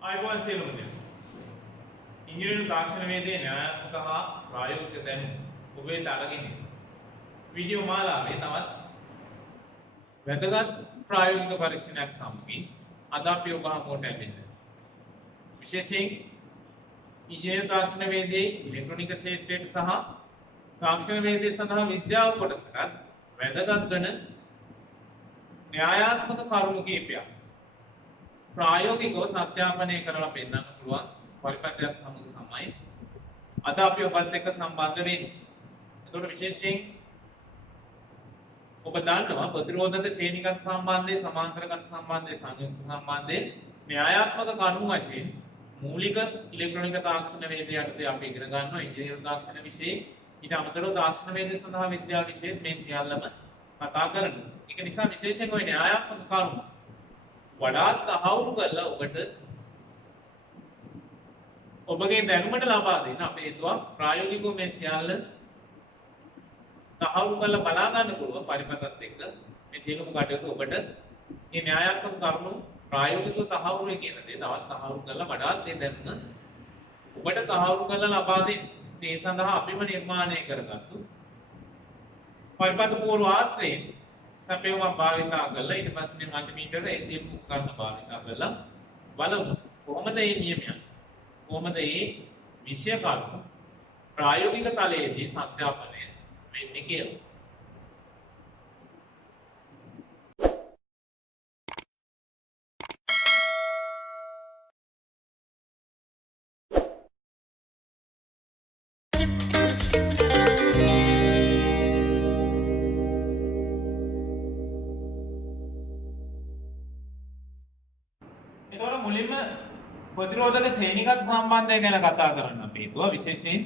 ආයුබෝවන් සියලුම දෙනා. ඉංජිනේරු තාක්ෂණ වේදයේ න්‍යායාත්මක හා ප්‍රායෝගික දැනුම ඔබ වෙත අරගෙන වීඩියෝ මාලාවේ තවත් වැදගත් ප්‍රායෝගික පරීක්ෂණයක් සමගින් අද අපි ඔබ හමුවට ලැබෙන්නේ. විශේෂයෙන් ඉංජිනේරු තාක්ෂණ වේදයේ ඉලෙක්ට්‍රොනික ශාස්ත්‍රයට සහ තාක්ෂණ වේදයේ සඳහා විද්‍යාව කොටසට වැදගත් වන න්‍යායාත්මක කරුණු කිහිපයක් ප්‍රායෝගිකව සත්‍යාපනය කරලා පෙන්නන්න පුළුවන් පරිපත්‍යක් සමග සමයි අද අපි ඔබත් එක්ක සම්බන්ධ වෙන්නේ. ඒතකොට විශේෂයෙන් ඔබ දන්නවා ප්‍රතිරෝධක ශ්‍රේණිගත සම්බන්ධයේ සමාන්තරගත සම්බන්ධයේ සංයුක්ත සම්බන්ධයේ න්‍යායාත්මක කරුණු වශයෙන් මූලික ඉලෙක්ට්‍රොනික තාක්ෂණ වේදය යටතේ අපි ඉගෙන ගන්නවා ඉංජිනේරු තාක්ෂණ විෂයේ. ඊට අමතරව තාක්ෂණ වේදය සඳහා විද්‍යා විෂයේ මේ සියල්ලම කතා කරනවා. ඒක නිසා විශේෂයෙන් ওই න්‍යායාත්මක කරුණු වඩාත් තහවුරු කරලා ඔබට ඔබගේ දැනුමට ලබා දෙන්න අපේ හිතුවා ප්‍රායෝගිකව මේ සියල්ල තහවුරු කරලා බලා ගන්න පුළුවන් පරිපතත් එක්ක මේ සියලුම කටයුතු ඔබට මේ න්‍යායාත්මක කරුණු ප්‍රායෝගිකව තහවුරුයි කියන දේ තවත් තහවුරු කරලා වඩාත් මේ දැනුම ඔබට තහවුරු කරලා ලබා දෙන්න. ඒ සඳහා අපිම නිර්මාණය කරගත්තු පරිපත පූර්ව ආශ්‍රයෙන් සැපයුමක් භාවිතා කරලා ඊට පස්සේ මල්ටිමීටර ACM උපකරණ භාවිතා කරලා බලමු කොහොමද මේ නියමයන් කොහොමද මේ විෂය කරුණු ප්‍රායෝගික තලයේදී සත්‍යාපනය වෙන්නේ කියලා. එතකොට මුලින්ම ප්‍රතිරෝධක ශ්‍රේණිගත සම්බන්ධය ගැන කතා කරන්න අපි හිතුවා. විශේෂයෙන්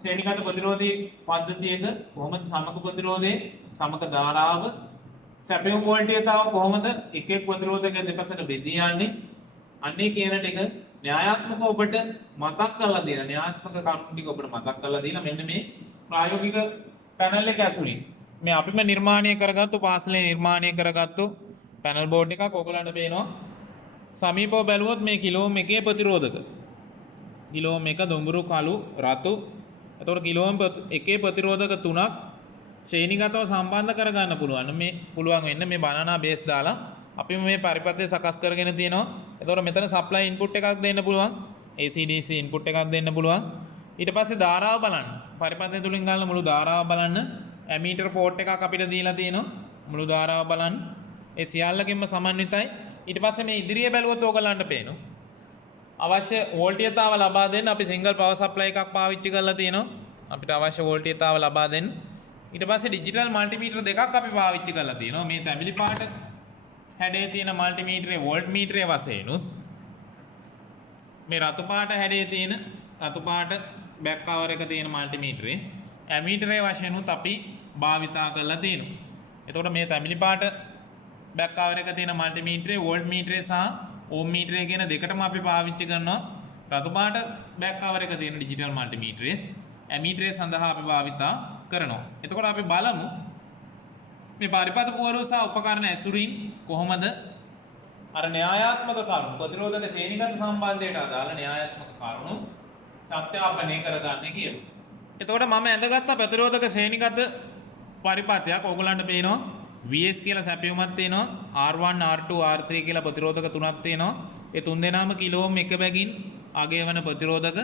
ශ්‍රේණිගත ප්‍රතිරෝධී පද්ධතියක කොහොමද සමක ප්‍රතිරෝධයේ සමක ධාරාව සැපයුම් වෝල්ටේජතාව කොහොමද එක එක් ප්‍රතිරෝධක දෙපසට බෙදී යන්නේ අන්නේ කියන ටික න්‍යායාත්මකව ඔබට මතක් කරලා දෙන න්‍යායාත්මක කරුණු ටික ඔබට මතක් කරලා දීලා මෙන්න මේ ප්‍රායෝගික පැනල් එක ඇසුරින් මේ අපිම නිර්මාණය කරගත්තු පාසලේ නිර්මාණය කරගත්තු පැනල් බෝඩ් එකක් ඔයගලන්ට පේනවා. සමීපව බැලුවොත් මේ කිලෝම් එකේ ප්‍රතිරෝධක කිලෝම් එක දුඹුරු කළු රතු. එතකොට කිලෝම් එකේ ප්‍රතිරෝධක තුනක් ශ්‍රේණිගතව සම්බන්ධ කරගන්න පුළුවන්. මේ පුළුවන් වෙන්න මේ බනනා බේස් දාලා අපි මේ පරිපත්‍ය සකස් කරගෙන තියෙනවා. එතකොට මෙතන සප්ලයි ඉන්පුට් එකක් දෙන්න පුළුවන්. AC DC ඉන්පුට් එකක් දෙන්න පුළුවන්. ඊට පස්සේ ධාරාව බලන්න. පරිපත්‍ය තුලින් ගන්න මුළු ධාරාව බලන්න. ඇමීටර් පෝට් එකක් අපිට දීලා තියෙනවා. මුළු ධාරාව බලන්න. ඒ සියල්ලකින්ම සමන්විතයි. ඊට පස්සේ මේ ඉදිරිය බැලුවොත් ඕගලන්ට පේනවා අවශ්‍ය වෝල්ටේජතාව ලබා දෙන්න අපි සිංගල් පවර් සප්ලයි එකක් පාවිච්චි කරලා තියෙනවා අපිට අවශ්‍ය වෝල්ටේජතාව ලබා දෙන්න. ඊට පස්සේ ඩිජිටල් මල්ටිමීටර් දෙකක් අපි පාවිච්චි කරලා තියෙනවා. මේ තැඹිලි පාට හැඩේ තියෙන මල්ටිමීටරේ වෝල්ට් මීටරේ වශයෙන් උත් මේ රතු පාට හැඩේ තියෙන රතු පාට බෑක් කවර් එක තියෙන මල්ටිමීටරේ ඇමීටරේ වශයෙන් උත් අපි භාවිතා කරලා තියෙනවා. එතකොට මේ තැඹිලි පාට බෑක් කවර් එක තියෙන මල්ටිමීටරේ වෝල්ට් මීටරේ සහ ඕම් මීටරේ කියන දෙකටම අපි පාවිච්චි කරනවා. රතු පාට බෑක් කවර් එක තියෙන ඩිජිටල් මල්ටිමීටරේ ඇමීටරේ සඳහා අපි භාවිතා කරනවා. එතකොට අපි බලමු මේ පරිපත පුවරුව සහ උපකරණ ඇසුරින් කොහොමද අර න්‍යායාත්මක කරුණු ප්‍රතිරෝධක ශ්‍රේණිගත සම්බන්ධයට අදාළ න්‍යායාත්මක කරුණු සත්‍යාපනය කරගන්නේ කියලා. එතකොට මම ඇඳගත්ත ප්‍රතිරෝධක ශ්‍රේණිගත පරිපතයක් ඕගලන්ට පේනවා. VS කියලා සැපයුමක් තියෙනවා. R1 R2 R3 කියලා ප්‍රතිරෝධක තුනක් තියෙනවා. ඒ තුන් දෙනාම කිලෝම් එක බැගින් අගය වන ප්‍රතිරෝධක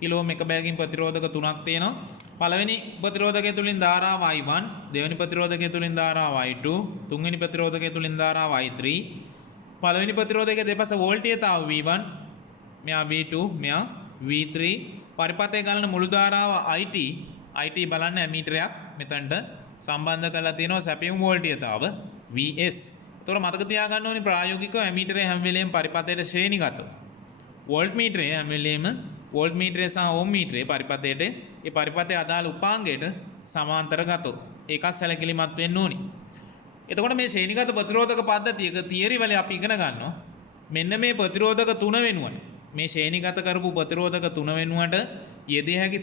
කිලෝම් එක බැගින් ප්‍රතිරෝධක තුනක් තියෙනවා. පළවෙනි ප්‍රතිරෝධකය තුලින් ධාරාව I1, දෙවෙනි ප්‍රතිරෝධකය තුලින් ධාරාව I2, තුන්වෙනි ප්‍රතිරෝධකය තුලින් ධාරාව I3. පළවෙනි ප්‍රතිරෝධකයේ දෙපස වෝල්ටේජතාව V1, මෙයා V2, මෙයා V3. පරිපතේ ගලන මුළු ධාරාව IT බලන්න ඇමීටරයක් මෙතනට සම්බන්ධ කරලා තියෙනවා සැපයුම් වෝල්ටේජතාව VS. ඒතොර මතක තියාගන්න ඕනේ ප්‍රායෝගිකව ඇමීටරේ හැම වෙලේම පරිපතයට ශ්‍රේණිගතව. වෝල්ට් මීටරේ හැම වෙලේම වෝල්ට් මීටරේ සහ ඕම් මීටරේ පරිපතයට ඒ පරිපතේ අදාළ උපාංගයට සමාන්තරගතව ඒකත් සැලකිලිමත් වෙන්න ඕනි. එතකොට මේ ශ්‍රේණිගත ප්‍රතිරෝධක පද්ධතියක තියරි වල අපි ඉගෙන ගන්නවා මෙන්න මේ ප්‍රතිරෝධක තුන වෙනුවට මේ ශ්‍රේණිගත කරපු ප්‍රතිරෝධක තුන වෙනුවට යෙදිය හැකි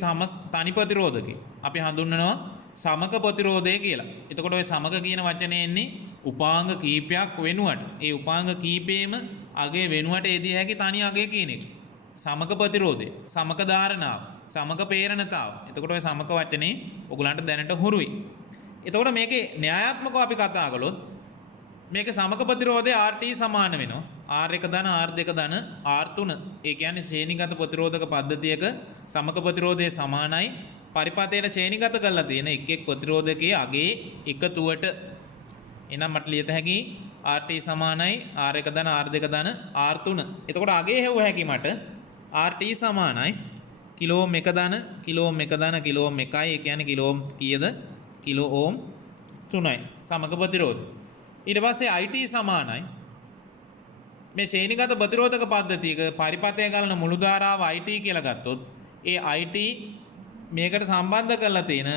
තනි ප්‍රතිරෝධකේ අපි හඳුන්වනවා සමක ප්‍රතිරෝධය කියලා. එතකොට ඔය සමක කියන වචනේ එන්නේ උපාංග කීපයක් වෙනුවට ඒ උපාංග කීපේම අගේ වෙනුවට එදී හැකි තනි අගේ කියන එක. සමක ප්‍රතිරෝධය, සමක ධාරණාව, සමක පේරණතාව. එතකොට ඔය සමක වචනේ ඔයගලන්ට දැනට හුරුයි. එතකොට මේකේ න්‍යායාත්මකව අපි කතා කළොත් මේක සමක ප්‍රතිරෝධය RT සමාන වෙනවා. R1 ධන R2 ධන R3. ඒ කියන්නේ ශ්‍රේණිගත ප්‍රතිරෝධක පද්ධතියක සමක ප්‍රතිරෝධය සමානයි. පරිපතයට ශ්‍රේණිගත කරලා තියෙන එක් එක් ප්‍රතිරෝධකයේ අගේ එකතුවට. එහෙනම් මට ලියත හැකි RT සමානයි R1 ධන R2 ධන R3. එතකොට අගේ හෙව්ව හැකි මට RT සමානයි කිලෝ ඕම් 1 ධන කිලෝ ඕම් 1 ධන කිලෝ ඕම් 1යි. ඒ කියන්නේ කිලෝ ඕම් කීයද? කිලෝ ඕම් 3යි සමක ප්‍රතිරෝධය. ඊට පස්සේ IT සමානයි මේ ශ්‍රේණිගත ප්‍රතිරෝධක පද්ධතියක පරිපතය ගලන මුළු ධාරාව IT කියලා ගත්තොත් ඒ IT මේකට සම්බන්ධ කරලා තියෙන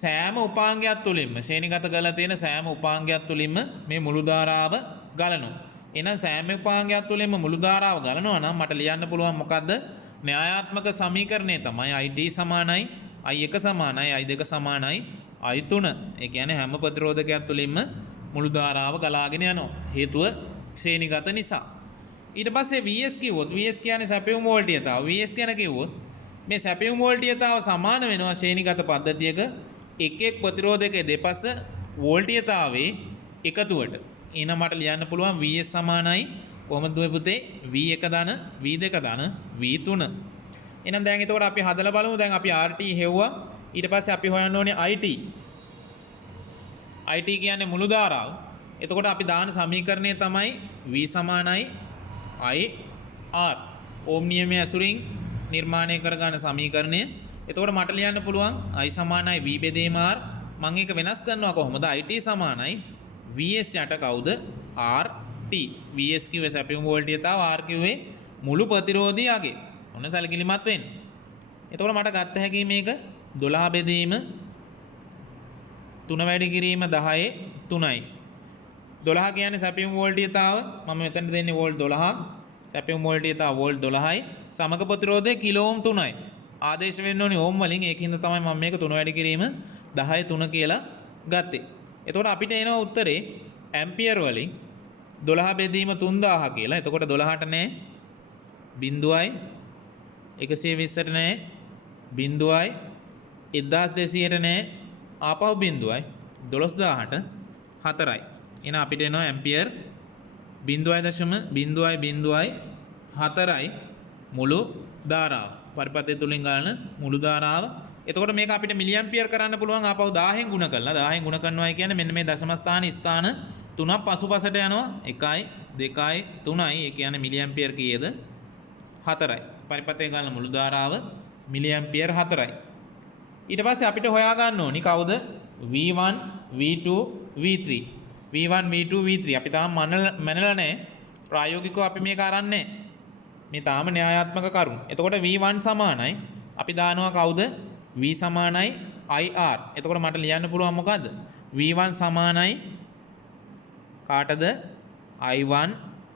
සෑම උපාංගයක් තුලින්ම ශ්‍රේණිගත කරලා තියෙන සෑම උපාංගයක් තුලින්ම මේ මුළු ධාරාව ගලනවා. එහෙනම් සෑම උපාංගයක් තුලින්ම මුළු ධාරාව ගලනවා නම් මට ලියන්න පුළුවන් මොකද්ද? න්‍යායාත්මක සමීකරණය තමයි IT සමානයි I1 සමානයි I2 සමානයි I3. ඒ කියන්නේ හැම ප්‍රතිරෝධකයක් තුලින්ම මුළු ධාරාව ගලාගෙන යනවා. හේතුව ශ්‍රේණිගත නිසා. ඊට පස්සේ VS කිව්වොත් VS කියන්නේ සැපයුම් වෝල්ටීයතාව. VS කියන කිව්වොත් මේ සැපයුම් වෝල්ටීයතාව සමාන වෙනවා ශ්‍රේණිගත පද්ධතියක එක් එක් ප්‍රතිරෝධකයේ දෙපස වෝල්ටීයතාවේ එකතුවට. එහෙනම් මට ලියන්න පුළුවන් VS සමානයි කොහොමද දුවේ පුතේ? V1 ධන V2 ධන V3. එහෙනම් දැන් එතකොට අපි හදලා බලමු. දැන් අපි RT හෙව්වා. ඊට පස්සේ අපි හොයන්න ඕනේ IT. IT කියන්නේ මුළු ධාරාව. එතකොට අපි දාන සමීකරණය තමයි V සමානයි IR. ඕම් නියමයේ ඇසුරින් නිර්මාණය කරගන්න සමීකරණය. එතකොට මට ලියන්න පුළුවන් I සමානයි V බෙදීම R. මම ඒක වෙනස් කරනවා කොහොමද? IT සමානයි VS යට කවුද? RT. VS කිව්වේ සැපයුම් වෝල්ටීයතාව, R කිව්වේ මුළු ප්‍රතිරෝධී අගේ. ඔන්න සැලකිලිමත් වෙන්න. එතකොට මට ගත්ත හැකි මේක 12 බෙදීම 3 වැඩි කිරීම 10 3යි. 12 කියන්නේ සැපයුම් වෝල්ටීයතාව. මම මෙතන දෙන්නේ වෝල්ට් 12ක්. සැපයුම් වෝල්ටීයතාව වෝල්ට් 12යි. සමග ප්‍රතිරෝධය කිලෝ ඕම් 3යි. ආදේශ වෙන්න ඕනේ ඕම් වලින්. ඒකින්ද තමයි මම මේක 3 වැඩි කිරීම 10 3 කියලා ගත්තේ. එතකොට අපිට එනවා උත්තරේ ඇම්පියර් වලින් 12 බෙදීම 3000 කියලා. එතකොට 12ට නෑ 0යි 120ට නෑ 0යි 1200ට නෑ ආපහු 0යි 12000ට 4යි. එහෙනම් අපිට එනවා ඇම්පියර් 0.004යි මුළු ධාරාව. පරිපථය තුලින් ගන්න මුළු ධාරාව. එතකොට මේක අපිට මිලි ඇම්පියර් කරන්න පුළුවන් ආපහු 1000න් ගුණ කරලා. 1000න් ගුණ කරනවා කියන්නේ මෙන්න මේ දශම ස්ථාන තුනක් පසුපසට යනවා. 1යි 2යි 3යි. ඒ කියන්නේ මිලි ඇම්පියර් කීයද? 4යි. පරිපථය ගන්න මුළු ධාරාව මිලි ඇම්පියර් 4යි. ඊට පස්සේ අපිට හොයා ගන්න ඕනි කවුද? V1 V2 V3. V1 V2 V3 අපි තාම මනලා නැහැ. ප්‍රායෝගිකව අපි මේක අරන්නේ. මේ තාම න්‍යායාත්මක කරුණු. එතකොට V1 සමානයි අපි දානවා කවුද? V සමානයි IR. එතකොට මට ලියන්න පුළුවන් මොකද්ද? V1 සමානයි කාටද? I1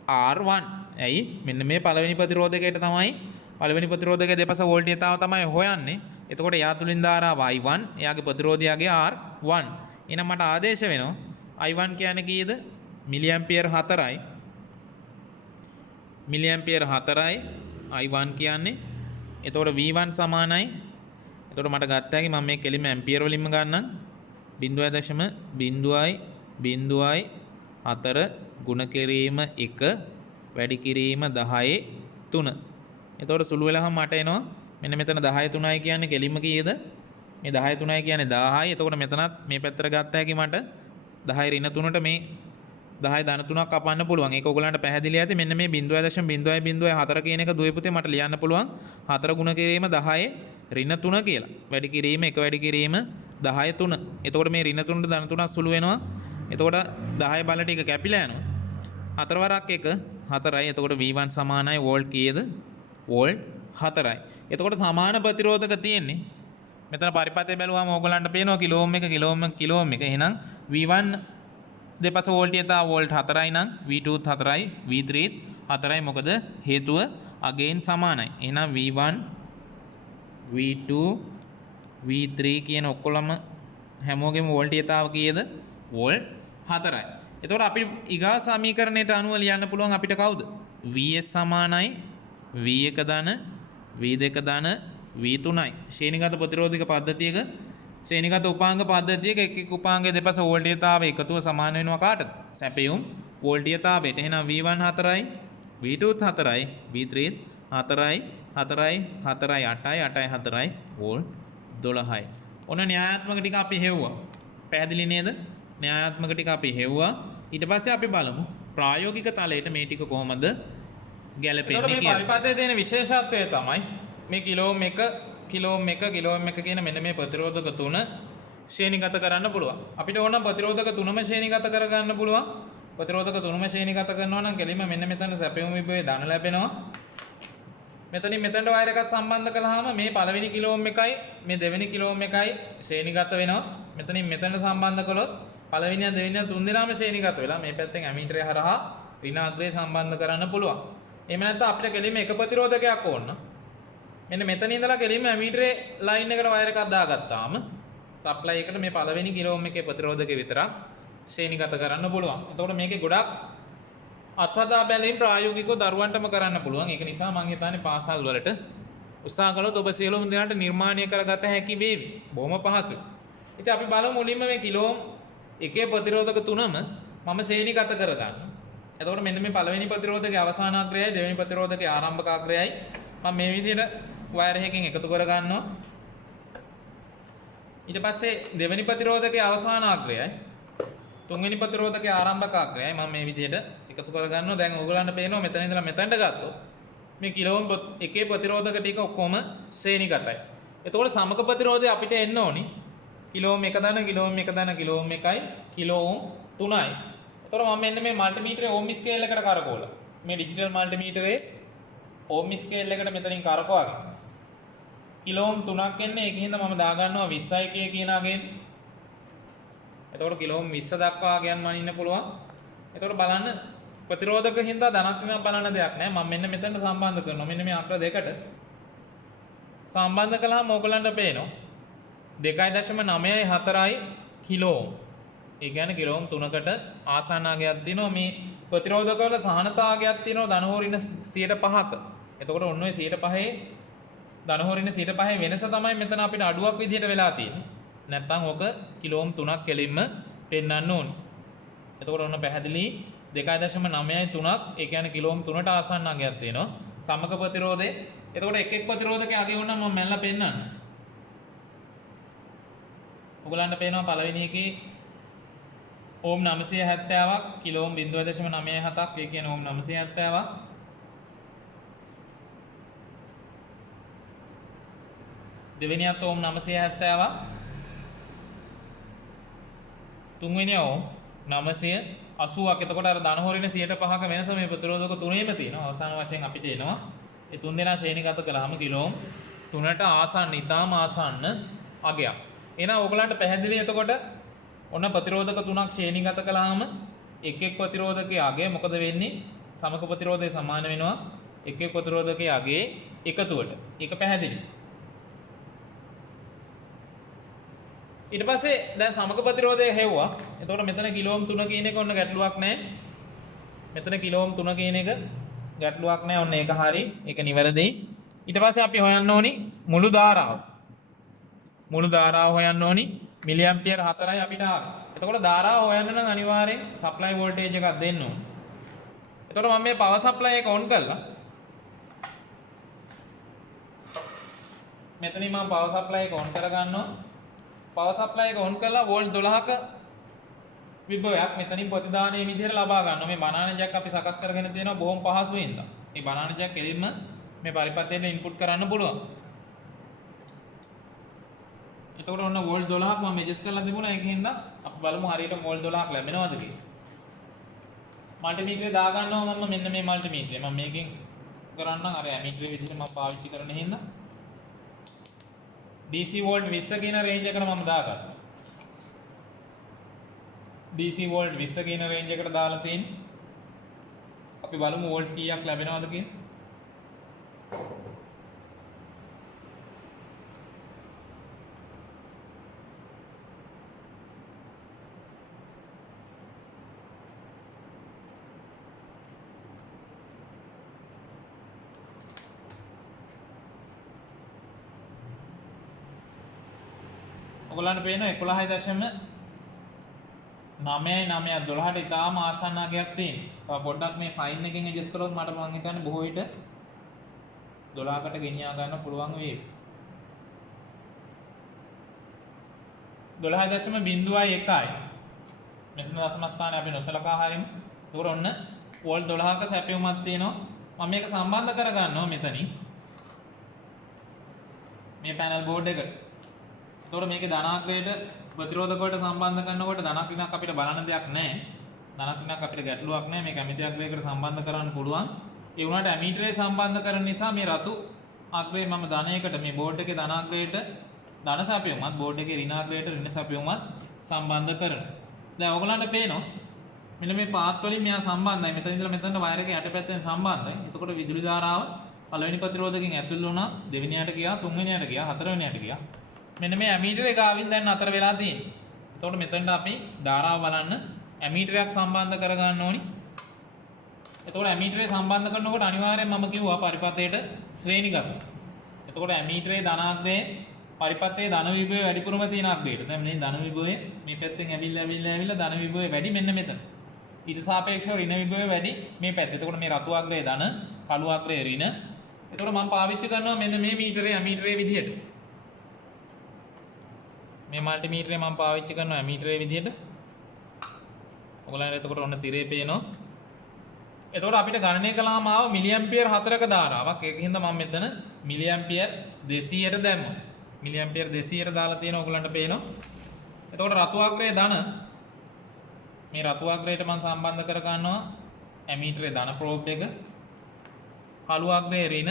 R1. ඇයි? මෙන්න මේ පළවෙනි ප්‍රතිරෝධකයට තමයි පළවෙනි ප්‍රතිරෝධකයේ දෙපස වෝල්ටීයතාව තමයි හොයන්නේ. එතකොට එයා තුලින් ධාරාව I1, එයාගේ ප්‍රතිරෝධයගේ R1. එහෙනම් මට ආදේශ වෙනවා I1 කියන්නේ කීයද? මිලි ඇම්පියර් 4යි. මිලි ඇම්පියර් 4යි I1 කියන්නේ. එතකොට V1 සමානයි. එතකොට මට ගත්ත හැකි මම මේ කෙලිම ඇම්පියර් වලින්ම ගන්නම්. 0.004 ගුණ කිරීම 1 වැඩි කිරීම 10 3. එතකොට සුළු වෙලාම මට එනවා මෙන්න මෙතන 10 3යි කියන්නේ කෙලිම කීයද? මේ 10 3යි කියන්නේ 1000යි. එතකොට මෙතනත් මේ පැත්තට ගත්ත හැකි මට 10 ඍණ 3ට මේ 10 ධන 3ක් කපන්න පුළුවන්. ඒක ඔයගලන්ට පැහැදිලි ඇති. මෙන්න මේ 0.004 කියන එක දුවේ පුතේ මට ලියන්න පුළුවන් 4 ගුණ කිරීම 10 ඍණ 3 කියලා. වැඩි කිරීම 1 වැඩි කිරීම 10 3. එතකොට මේ ඍණ 3ට ධන 3ක් සුළු වෙනවා. එතකොට 10 බල ටික කැපිලා යනවා. 4 වරක් 1 4යි. එතකොට V1 සමානයි වෝල්ට් කීයද? වෝල්ට් 4යි. එතකොට සමාන ප්‍රතිරෝධක තියෙන්නේ. මෙතන පරිපථය බැලුවාම ඕගලන්ට පේනවා කිලෝ ඕම් 1 කිලෝ ඕම් 1 කිලෝ ඕම් 1. එහෙනම් V1 දෙපස වෝල්ටීයතාව වෝල්ට් 4යි නම් V2 4යි V3 4යි. මොකද හේතුව අගේන් සමානයි. එහෙනම් V1 V2 V3 කියන ඔක්කොලම හැමෝගෙම වෝල්ටීයතාව කීයද? වෝල්ට් 4යි. එතකොට අපි ඊගා සමීකරණයට අනුව ලියන්න පුළුවන් අපිට කවුද? vs සමානයි v1 ධන v2 ධන v3යි. ශ්‍රේණිගත ප්‍රතිරෝධක පද්ධතියක ශ්‍රේණිගත උපාංග පද්ධතියක එක් එක් උපාංගයේ දෙපස වෝල්ටීයතාවය එකතුව සමාන වෙනවා කාටද? සැපයුම් වෝල්ටීයතාවයට. එහෙනම් v1 4යි v2 4යි v3 4යි 4යි 4යි 8යි 8යි 4යි වෝල්ට් 12යි. ඔන්න න්‍යායාත්මක ටික අපි හෙව්වා. පැහැදිලි නේද? න්‍යායාත්මක ටික අපි හෙව්වා. ඊට පස්සේ අපි බලමු ප්‍රායෝගික තලයට මේ ටික කොහොමද ගැලපෙන්නේ කියලා. මේ පරිපථයේ තියෙන විශේෂත්වය තමයි මේ කිලෝම් 1 කිලෝම් 1 කිලෝම් 1 කියන මෙන්න මේ ප්‍රතිරෝධක තුන ශ්‍රේණිගත කරන්න පුළුවන්. අපිට ඕන ප්‍රතිරෝධක තුනම ශ්‍රේණිගත කරගන්න පුළුවන්. ප්‍රතිරෝධක තුනම ශ්‍රේණිගත කරනවා නම් කෙලින්ම මෙන්න මෙතන සැපයුම් විභවයේ ධන ලැබෙනවා. මෙතනින් මෙතනට වයර් එකක් සම්බන්ධ කළාම මේ පළවෙනි කිලෝම් එකයි මේ දෙවෙනි කිලෝම් එකයි ශ්‍රේණිගත වෙනවා. මෙතනින් මෙතනට සම්බන්ධ කළොත් පළවෙනිය දෙවෙනිය තුන් දෙනාම ශ්‍රේණිගත වෙලා මේ පැත්තෙන් ඇමීටරය හරහා ඍණාග්‍රය සම්බන්ධ කරන්න පුළුවන්. එහෙම නැත්නම් අපිට කෙලින්ම එක ප්‍රතිරෝධකයක් ඕන. මෙන්න මෙතන ඉඳලා කෙලින්ම ඇමීටරේ ලයින් එකට වයර් එකක් දාගත්තාම සප්ලයි එකට මේ පළවෙනි කිලෝම් එකේ ප්‍රතිරෝධකය විතරක් ශ්‍රේණිගත කරන්න පුළුවන්. එතකොට මේකේ ගොඩක් අත්හදා බැලීම් ප්‍රායෝගිකව දරුවන්ටම කරන්න පුළුවන්. ඒක නිසා මම හිතන්නේ පාසල් වලට උත්සාහ කළොත් ඔබ සියලුම දෙනාට නිර්මාණය කරගත හැකි වේවි. බොහොම පහසුයි. ඉතින් අපි බලමු මුලින්ම මේ කිලෝම් එකේ ප්‍රතිරෝධක තුනම මම ශ්‍රේණිගත කරගන්න. එතකොට මෙන්න මේ පළවෙනි ප්‍රතිරෝධකයේ අවසානාග්‍රයයි දෙවෙනි ප්‍රතිරෝධකයේ ආරම්භකාග්‍රයයි මම මේ විදිහට වයර් එකකින් එකතු කර ගන්නවා. ඊට පස්සේ දෙවෙනි ප්‍රතිරෝධකයේ අවසානාග්‍රයයි තුන්වෙනි ප්‍රතිරෝධකයේ ආරම්භකාග්‍රයයි මම මේ විදිහට එකතු කර ගන්නවා. දැන් ඕගලන්ට පේනවා මෙතන ඉඳලා මෙතනට ගත්තොත් මේ කිලෝම් එකේ ප්‍රතිරෝධක ටික ඔක්කොම ශ්‍රේණිගතයි. එතකොට සමක ප්‍රතිරෝධය අපිට එන්න ඕනි කිලෝම් 1 ධන කිලෝම් 1 ධන කිලෝම් 1යි කිලෝම් 3යි. එතකොට මම මෙන්න මේ මල්ටිමීටරේ ඕම් ස්කේල් එකට කරකවලා මේ ඩිජිටල් මල්ටිමීටරේ ඕම් ස්කේල් එකට මෙතනින් කරකවගෙන කිලෝම් 3ක් එන්නේ. ඒකින්ද මම දා ගන්නවා 20යි කියන අගෙන්. එතකොට කිලෝම් 20 දක්වා ගයන් මනින්න පුළුවන්. එතකොට බලන්න ප්‍රතිරෝධක හින්දා ධනාත්මක බලන දෙයක් නෑ. මම මෙන්න මෙතනට සම්බන්ධ කරනවා. මෙන්න මේ අක්‍ර දෙකට සම්බන්ධ කළාම ඕගලන්ට පේනවා 2.94යි කිලෝම්. ඒ කියන්නේ කිලෝම් 3කට ආසන්නාගයක් තියෙනවා. මේ ප්‍රතිරෝධක වල සහනතාවයක් තියෙනවා ධනහෝරින 105ක. එතකොට ඔන්න ඔය 105 ධනහෝරින 105 වෙනස තමයි මෙතන අපිට අඩුවක් විදිහට වෙලා තියෙන්නේ. නැත්තම් ඕක කිලෝම් 3ක් කෙලින්ම පෙන්වන්න ඕනේ. එතකොට ඔන්න පැහැදිලි 2.9යි 3ක්. ඒ කියන්නේ කිලෝම් 3ට ආසන්න අගයක් තියෙනවා. සමක ප්‍රතිරෝධය. එතකොට එක් එක් ප්‍රතිරෝධකයේ අගය වුණා මම මැල්ලා පෙන්නන්න. ඔයගලන්ට පේනවා පළවෙනි එකේ ඕම් 970ක් කිලෝම් 0.97ක්. ඒ කියන්නේ ඕම් 970ක්. දෙවෙනියත් ඕම් 970ක්. තුන්වෙනිය ඕම් 980ක්. එතකොට අර ධනහෝරින 105ක වෙනස මේ ප්‍රතිරෝධක තුනේම තියෙනවා. අවසාන වශයෙන් අපිට එනවා ඒ තුන් දෙනා ශ්‍රේණිගත කළාම කිලෝම් 3ට ආසන්න ඉතාම ආසන්න අගයක්. එහෙනම් ඕගලන්ට පැහැදිලි. එතකොට ඔන්න ප්‍රතිරෝධක තුනක් ශ්‍රේණිගත කළාම එක් එක් ප්‍රතිරෝධකයේ අගය මොකද වෙන්නේ? සමක ප්‍රතිරෝධය සමාන වෙනවා එක් එක් ප්‍රතිරෝධකයේ අගයේ එකතුවට. ඒක පැහැදිලි. ඊට පස්සේ දැන් සමක ප්‍රතිරෝධය හෙව්වා. එතකොට මෙතන කිලෝම් 3 කියන එක ඔන්න ගැටලුවක් නැහැ. මෙතන කිලෝම් 3 කියන එක ගැටලුවක් නැහැ. ඔන්න ඒක හරි. ඒක නිවැරදියි. ඊට පස්සේ අපි හොයන්න ඕනි මුළු ධාරාව. මුළු ධාරාව හොයන්න ඕනි මිලි ඇම්පියර් 4යි අපිට ආවේ. එතකොට ධාරාව හොයන්න නම් අනිවාර්යෙන් සප්ලයි වෝල්ටේජ් එකක් දෙන්න ඕනේ. එතකොට මම මේ පවර් සප්ලයි එක ඔන් කළා. මෙතනින් මම පවර් සප්ලයි එක ඔන් කර ගන්නවා. පවර් සප්ලයි එක ඔන් කළා වෝල්ට් 12ක විභවයක් මෙතනින් ප්‍රතිදානයේ විදිහට ලබා ගන්නවා. මේ බනාන ජැක් අපි සකස් කරගෙන තියෙනවා බොහොම පහසුවෙන්ද. මේ බනාන ජැක් එළින්ම මේ පරිපථයට ඉන්පුට් කරන්න පුළුවන්. එතකොට ඔන්න වෝල්ට් 12ක් මම ඇඩ්ජස්ට් කරලා තිබුණා. ඒකින්ද අපි බලමු හරියට වෝල්ට් 12ක් ලැබෙනවද කියලා. මල්ටිමීටරේ දා ගන්නවා මම මෙන්න මේ මල්ටිමීටරේ. මම මේකෙන් කරන්නම් අර ඇමීටරේ විදිහට මම පාවිච්චි කරන හින්දා DC වෝල්ට් 20 කියන රේන්ජ් එකට මම දාගන්නවා. DC වෝල්ට් 20 කියන රේන්ජ් එකට දාලා තියෙන්නේ. අපි බලමු වෝල්ට් කීයක් ලැබෙනවද කියලා. ඔයගොල්ලන්ට පේනවා 11.912ට ඉතාලම ආසන්න අගයක් තියෙනවා. තව පොඩ්ඩක් මේ ෆයින් එකෙන් ඇඩ්ජස්ට් කරොත් මට මං හිතන්නේ බොහෝ විට 12කට ගෙනියා ගන්න පුළුවන් වේවි. 12.01යි. මෙතන දශම ස්ථානය අපි නොසලකා හරිමු. ඒකෝර ඔන්න වෝල්ට් 12ක සැපයුමක් තියෙනවා. මම මේක සම්බන්ධ කරගන්නවා මෙතනින්. මේ පැනල් බෝඩ් එකට. ඒතකොට මේකේ ධනාත්මකයට ප්‍රතිරෝධක වලට සම්බන්ධ කරනකොට ධනාත්මකයක් අපිට බලන්න දෙයක් නැහැ. ධනාත්මකයක් අපිට ගැටලුවක් නැහැ. මේක ඇමිටර් අග්‍රයකට සම්බන්ධ කරන්න පුළුවන්. ඒ වුණාට ඇමිටරේ සම්බන්ධ කරන නිසා මේ රතු අග්‍රේ මම ධනයකට මේ බෝඩ් එකේ ධනාත්මකයට ධන සැපයුමත් බෝඩ් එකේ ඍණාත්මකයට ඍණ සැපයුමත් සම්බන්ධ කරනවා. දැන් ඔයගොල්ලන්ට පේනවා මෙන්න මේ පාත් වලින් මෙයා සම්බන්ධයි. මෙතන ඉඳලා මෙතනට වයර් එකේ යටපැත්තෙන් සම්බන්ධයි. එතකොට විදුලි ධාරාව පළවෙනි ප්‍රතිරෝධකයෙන් ඇතුල් වුණා, දෙවෙනියට ගියා, තුන්වෙනියට ගියා, හතරවෙනියට ගියා. මෙන්න මේ ඇමීටර් එක ආවින් දැන් අතර වෙලා තියෙන්නේ. එතකොට මෙතනට අපි ධාරාව බලන්න ඇමීටරයක් සම්බන්ධ කරගන්න ඕනි. එතකොට ඇමීටරේ සම්බන්ධ කරනකොට අනිවාර්යයෙන් මම කිව්වා පරිපථයට ශ්‍රේණිගත. එතකොට ඇමීටරේ ධනාග්‍රයේ පරිපථයේ ධන විභවය වැඩිපුරම තියෙන අග්‍රයට. දැන් මේ ධන විභවය මේ පැත්තෙන් ඇවිල්ලා ධන විභවය වැඩි මෙන්න මෙතන. ඊට සාපේක්ෂව ඍණ විභවය වැඩි මේ පැත්තේ. එතකොට මේ රතු අග්‍රයේ ධන, කළු අග්‍රයේ ඍණ. එතකොට මම පාවිච්චි කරනවා මෙන්න මේ මීටරේ ඇමීටරේ විදිහට. මේ මල්ටිමීටරේ මම පාවිච්චි කරනවා ඇමීටරේ විදිහට. ඔයගොල්ලන්ට එතකොට ඔන්න තිරේ පේනවා. එතකොට අපිට ගණනය කළාම ආව මිලි ඇම්පියර් 4ක ධාරාවක්. ඒකින්ද මම මෙතන මිලි ඇම්පියර් 200ට දැම්මා. මිලි ඇම්පියර් 200ට දාලා තියෙනවා ඔයගොල්ලන්ට පේනවා. එතකොට රතු අග්‍රයේ ධන මේ රතු අග්‍රයට මම සම්බන්ධ කර ගන්නවා ඇමීටරේ ධන ප්‍රෝබ් එක. කළු අග්‍රයේ ඍණ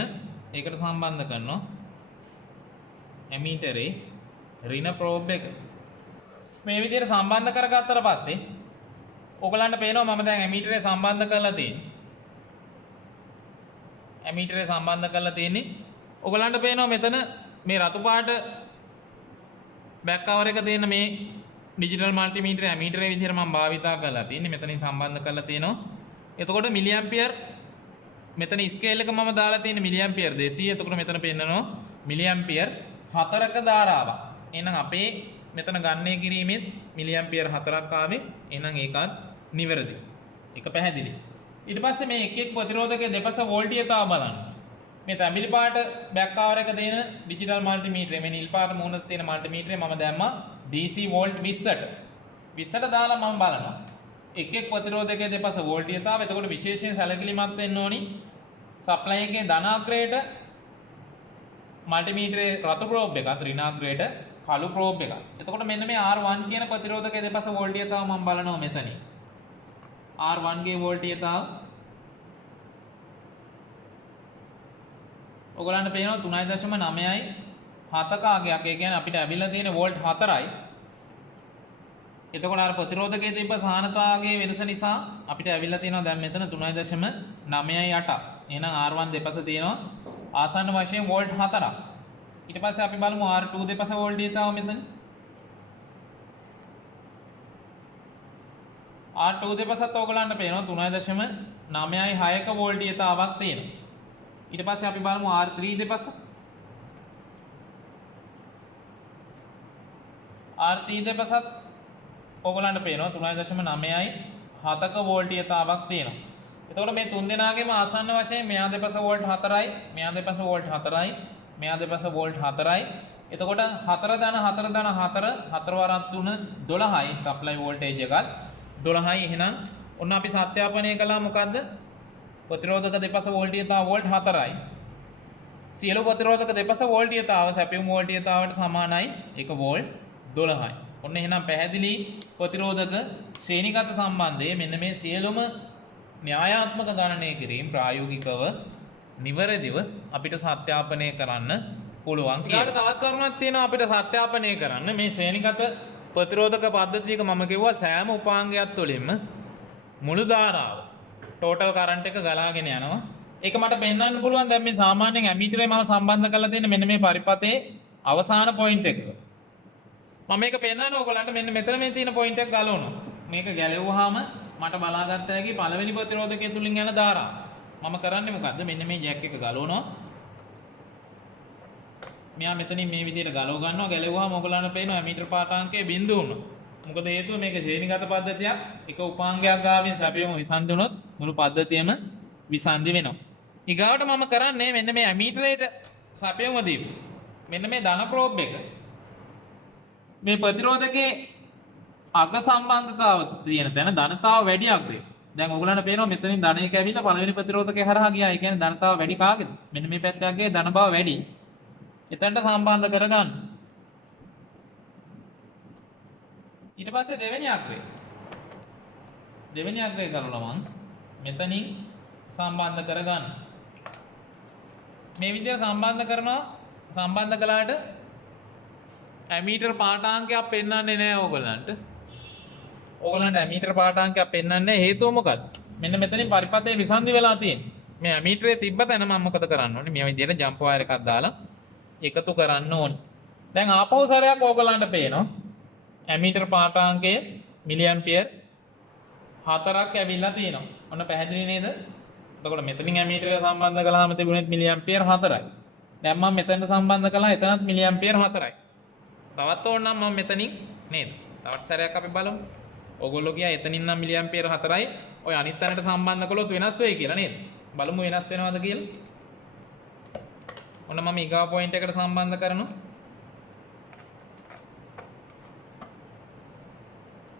ඒකට සම්බන්ධ කරනවා ඇමීටරේ ඍණ ප්‍රෝබ් එක. මේ විදිහට සම්බන්ධ කරගත්තට පස්සේ ඔයගලන්ට පේනවා මම දැන් ඇමීටරේ සම්බන්ධ කරලා තියෙන්නේ. ඇමීටරේ සම්බන්ධ කරලා තියෙන්නේ. ඔයගලන්ට පේනවා මෙතන මේ රතු පාට බෑක් කවර් එක තියෙන මේ ඩිජිටල් මල්ටිමීටරේ ඇමීටරේ විදිහට මම භාවිතා කරලා තියෙන්නේ. මෙතනින් සම්බන්ධ කරලා තියෙනවා. එතකොට මිලි ඇම්පියර් මෙතන ස්කේල් එක මම දාලා තියෙන්නේ මිලි ඇම්පියර් 200. එතකොට මෙතන පෙන්නනවා මිලි ඇම්පියර් 4ක ධාරාවක්. එහෙනම් අපේ මෙතන ගණනය කිරීමෙත් මිලි ඇම්පියර් 4ක් ආවේ. එහෙනම් ඒකත් නිවැරදි. ඒක පැහැදිලි. ඊට පස්සේ මේ එක් එක් ප්‍රතිරෝධකයේ දෙපස වෝල්ටීයතාව බලන්න. මේ තැඹිලි පාට බෑක් කවර් එක තියෙන ඩිජිටල් මල්ටිමීටරේ මේ නිල් පාට මූණට තියෙන මල්ටිමීටරේ මම දැම්මා DC වෝල්ට් 20ට දාලා මම බලනවා එක් එක් ප්‍රතිරෝධකයේ දෙපස වෝල්ටීයතාව. එතකොට විශේෂයෙන් සැලකිලිමත් වෙන්න ඕනි සප්ලයි එකේ ධනාග්‍රයට මල්ටිමීටරේ රතු ප්‍රෝබ් එකත් ඍණාග්‍රයට කළු ප්‍රෝබ් එකක්. එතකොට මෙන්න මේ R1 කියන ප්‍රතිරෝධකයේ දෙපස වෝල්ටීයතාව මම බලනවා මෙතනින්. R1 ගේ වෝල්ටීයතාව ඔයගලන්ට පේනවා 3.9යි 7ක අගයක්. ඒ කියන්නේ අපිට ඇවිල්ලා තියෙන වෝල්ට් 4යි. එතකොට අර ප්‍රතිරෝධකයේ තිබ්බ සාහනතාවගේ වෙනස නිසා අපිට ඇවිල්ලා තියෙනවා දැන් මෙතන 3.9යි 8. එහෙනම් R1 දෙපස තියෙනවා ආසන්න වශයෙන් වෝල්ට් 4ක්. ඊට පස්සේ අපි බලමු R2 දෙපස වෝල්ටීයතාව මෙතන. R2 දෙපසත් ඔයගලන්ට පේනවා 3.9යි 6ක වෝල්ටීයතාවක් තියෙනවා. ඊට පස්සේ අපි බලමු R3 දෙපස. R3 දෙපසත් ඔයගලන්ට පේනවා 3.9යි 7ක වෝල්ටීයතාවක් තියෙනවා. එතකොට මේ තුන් දෙනාගේම ආසන්න වශයෙන් මෙයා දෙපස වෝල්ට් 4යි, මෙයා දෙපස වෝල්ට් 4යි, මෙයා දෙපස වෝල්ට් 4යි. එතකොට 4 ධන 4 ධන 4 4 වරක් 3 12යි සප්ලයි වෝල්ටේජ් එකත් 12යි. එහෙනම් ඔන්න අපි සත්‍යාපනය කළා මොකද්ද? ප්‍රතිරෝධක දෙපස වෝල්ටීයතාව වෝල්ට් 4යි. සියලු ප්‍රතිරෝධක දෙපස වෝල්ටීයතාව සැපයුම් වෝල්ටීයතාවට සමානයි. ඒක වෝල්ට් 12යි. ඔන්න එහෙනම් පැහැදිලි ප්‍රතිරෝධක ශ්‍රේණිගත සම්බන්ධයේ මෙන්න මේ සියලුම න්‍යායාත්මක ගණනය කිරීම ප්‍රායෝගිකව නිවැරදිව අපිට සත්‍යාපනය කරන්න පුළුවන්. ඊළඟට තවත් කරුණක් තියෙනවා අපිට සත්‍යාපනය කරන්න. මේ ශ්‍රේණිගත ප්‍රතිරෝධක පද්ධතියක මම කිව්වා සෑම උපාංගයක් තුළින්ම මුළු ධාරාව ටෝටල් කරන්ට් එක ගලාගෙන යනවා. ඒක මට පෙන්වන්න පුළුවන් දැන් මේ සාමාන්‍යයෙන් ඇමීටරේ මම සම්බන්ධ කරලා තියෙන මෙන්න මේ පරිපථයේ අවසාන පොයින්ට් එක. මම මේක පෙන්වන්න ඕගොල්ලන්ට මෙන්න මෙතන මේ තියෙන පොයින්ට් එක ගලවනවා. මේක ගැලවුවාම මට බලාගත්ත හැකි පළවෙනි ප්‍රතිරෝධකයේ තුලින් යන ධාරාව. මම කරන්නේ මොකද්ද? මෙන්න මේ ජැක් එක ගලවනවා. මෙයා මෙතනින් මේ විදිහට ගලව ගන්නවා. ගැලවුවාම ඔයගලන්ට පේනවා ඇමීටර් පාඨාංකය බිඳු වුණා. මොකද හේතුව මේක ශ්‍රේණිගත පද්ධතියක්. එක උපාංගයක් ගාවින් සැපයුම විසන්ධි වුණොත් මුළු පද්ධතියම විසන්ධි වෙනවා. ඊගාවට මම කරන්නේ මෙන්න මේ ඇමීටරේට සැපයුම දීපු. මෙන්න මේ ධන ප්‍රෝබ් එක. මේ ප්‍රතිරෝධකේ අග්‍ර සම්බන්ධතාව තියෙන තැන ධනතාව වැඩි අග්‍රේ. දැන් ඔයගලන්ට පේනවා මෙතනින් ධනයක ඇවිල්ලා පළවෙනි ප්‍රතිරෝධකේ හරහා ගියා. ඒ කියන්නේ ධනතාව වැඩි කාගේද? මෙන්න මේ පැත්තේ ධන බව වැඩි. එතනට සම්බන්ධ කරගන්න. ඊට පස්සේ දෙවෙනි අග්‍රේ. දෙවෙනි අග්‍රේ කරලා මම මෙතනින් සම්බන්ධ කරගන්න. මේ විදිහට සම්බන්ධ කරනවා. සම්බන්ධ කළාට ඇමීටර් පාඨාංකයක් පෙන්වන්නේ නැහැ ඕගලන්ට. ඕගලන්ට ඇමීටර් පාඨාංකයක් පෙන්වන්නේ හේතුව මොකක්ද? මෙන්න මෙතනින් පරිපථයේ විසන්ධි වෙලා තියෙන්නේ. මේ ඇමීටරේ තිබ්බ තැන මම මොකද කරන්න ඕනේ? මේ විදිහට ජම්ප් වයර් එකක් දාලා එකතු කරන්න ඕනේ. දැන් ආපහු සැරයක් ඕගලන්ට පේනවා ඇමීටර් පාඨාංකය මිලි ඇම්පියර් 4ක් ඇවිල්ලා තියෙනවා. ඔන්න පැහැදිලි නේද? එතකොට මෙතනින් ඇමීටරය සම්බන්ධ කළාම තිබුණේ මිලි ඇම්පියර් 4යි. දැන් මම මෙතනට සම්බන්ධ කළා එතනත් මිලි ඇම්පියර් 4යි. තවත් ඕනනම් මම මෙතනින් නේද? තවත් සැරයක් අපි බලමු. ඕගොල්ලෝ කියා එතනින් නම් මිලි ඇම්පියර් 4යි. ඔය අනිත් තැනට සම්බන්ධ කළොත් වෙනස් වෙයි කියලා නේද? බලමු වෙනස් වෙනවද කියලා. ඔන්න මම ඊගා පොයින්ට් එකට සම්බන්ධ කරනවා.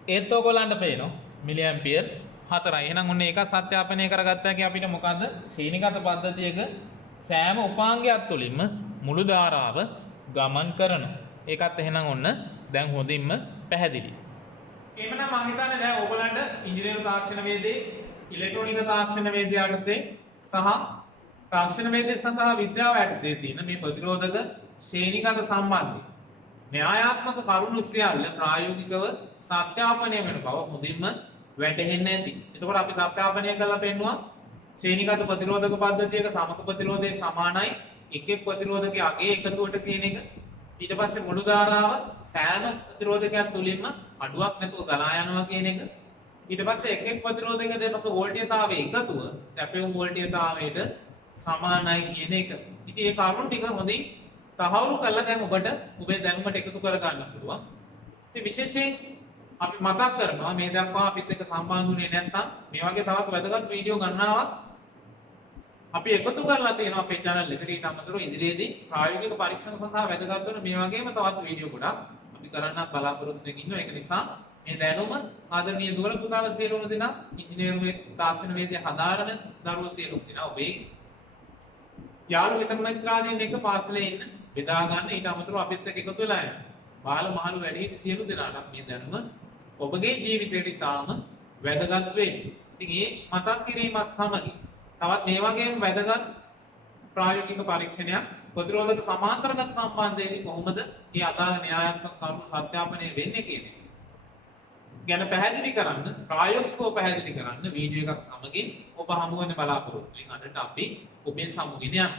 ඒත් ඕගොල්ලන්ට පේනවා මිලි ඇම්පියර් 4යි. එහෙනම් ඔන්න ඒක සත්‍යාපනය කරගත්තා කිය අපිට මොකද්ද? ශ්‍රේණිගත පද්ධතියක සෑම උපාංගයක් තුළින්ම මුළු ධාරාව ගමන් කරනවා. ඒකත් එහෙනම් ඔන්න දැන් හොඳින්ම පැහැදිලි. එහෙනම් මම හිතන්නේ දැන් ඕගොල්ලන්ට ඉංජිනේරු තාක්ෂණ වේදේ, ඉලෙක්ට්‍රොනික තාක්ෂණ වේදේ යටතේ සහ තාක්ෂණ වේදේ සඳහා විද්‍යාව යටතේ තියෙන මේ ප්‍රතිරෝධක ශ්‍රේණිගත සම්බන්ධය න්‍යායාත්මක කරුණු සියල්ල ප්‍රායෝගිකව සත්‍යාපනය වෙන බව හොඳින්ම වැටහෙන්නේ නැති. එතකොට අපි සත්‍යාපනය කරලා පෙන්නුවා ශ්‍රේණිගත ප්‍රතිරෝධක පද්ධතියක සමක ප්‍රතිරෝධය සමානයි එක් එක් ප්‍රතිරෝධකයේ අගේ එකතුවට කියන එක. ඊට පස්සේ මුළු ධාරාව සෑම ප්‍රතිරෝධකයක් තුලින්ම අඩුවක් නැතුව ගලා යනවා කියන එක. ඊට පස්සේ එක් එක් ප්‍රතිරෝධක දෙපස වෝල්ටීයතාවයේ එකතුව සැපයුම් වෝල්ටීයතාවයට සමානයි කියන එක. ඉතින් ඒ කරුණු ටික හොඳින් තහවුරු කරලා දැන් ඔබට ඔබේ දැනුමට එකතු කර ගන්න පුළුවන්. ඉතින් විශේෂයෙන් අපි මතක් කරනවා මේ දක්වා අපිත් එක්ක සම්බන්ධුනේ නැත්නම් මේ වගේ තවත් වැදගත් වීඩියෝ ගණනාවක් අපි එකතු කරලා තියෙනවා අපේ channel එකට. ඊට අමතරව ඉදිරියේදී ප්‍රායෝගික පරීක්ෂණ සඳහා වැදගත් වෙන මේ වගේම තවත් වීඩියෝ ගොඩක් අපි කරන්නත් බලාපොරොත්තු වෙමින් ඉන්නවා. ඒක නිසා මේ දැනුම ආදරණීය දුවල පුතාලා සියලුම දෙනා ඉංජිනේරු තාක්ෂණ වේදිකේ හදාරන දරුවෝ සියලුම දෙනා ඔබේ යාළු මිත්‍ර මිත්‍රාදීන් එක්ක පාසලේ ඉන්න බෙදා ගන්න. ඊට අමතරව අපිත් එක්ක එකතු වෙලා යන්න. බාල මහලු වැඩිහිටි සියලු දෙනාට මේ දැනුම ඔබගේ ජීවිතයට ඉතාම වැදගත් වෙයි. ඉතින් මේ මතක් කිරීමත් සමග තවත් මේ වගේම වැදගත් ප්‍රායෝගික පරීක්ෂණයක් ප්‍රතිරෝධක සමාන්තරගත සම්බන්ධයේදී කොහොමද මේ අදාළ න්‍යායාත්මක කරුණු සත්‍යාපනය වෙන්නේ කියන එක ගැන පැහැදිලි කරන්න, ප්‍රායෝගිකව පැහැදිලි කරන්න වීඩියෝ එකක් සමගින් ඔබ හමු වෙන බලාපොරොත්තු වෙන අදට අපි ඔබෙන් සමුගෙන යනවා.